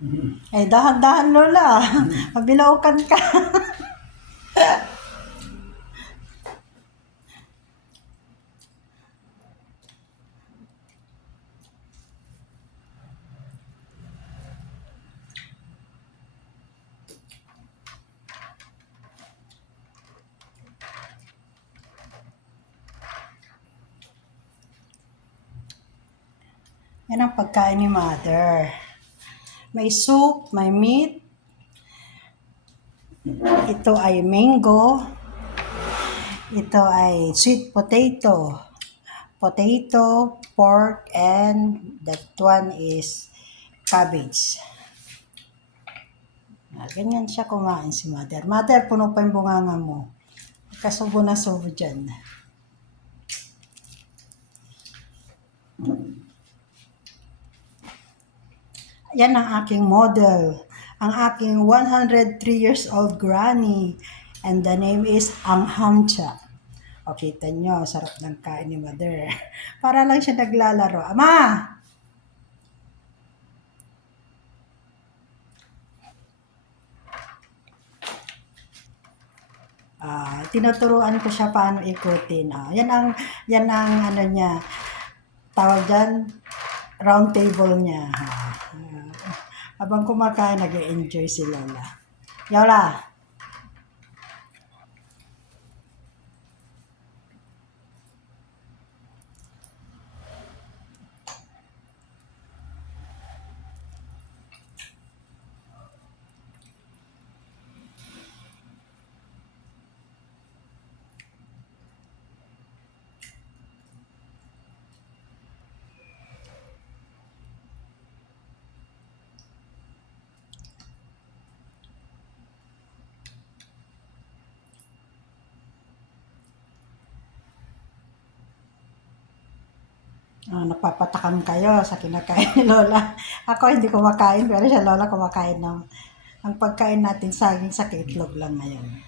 Ay, dahan-dahan, Lola. Mabilaukan ka. Yan ang pagkain ni Mother. May soup, may meat. Ito ay mango. Ito ay sweet potato. Potato, pork, and that one is cabbage. Ganyan siya kumain si Mother. Mother, puno pa yung bunganga mo. Kasubo na subo dyan. Yan ang aking model. Ang aking 103 years old granny. And the name is Anghamcha. O, kita nyo, sarap ng kain ni Mother. Para lang siya naglalaro. Ama! Tinuturuan ko siya paano ikutin. Yan ang ano niya, tawag dyan, round table niya. Habang kumakain, nag-enjoy si Lola. Yola! Napapatakan kayo sa kinakain ni Lola. Ako hindi kumakain, pero si Lola kumakain ng. Ang pagkain natin saging sa itlog lang ngayon.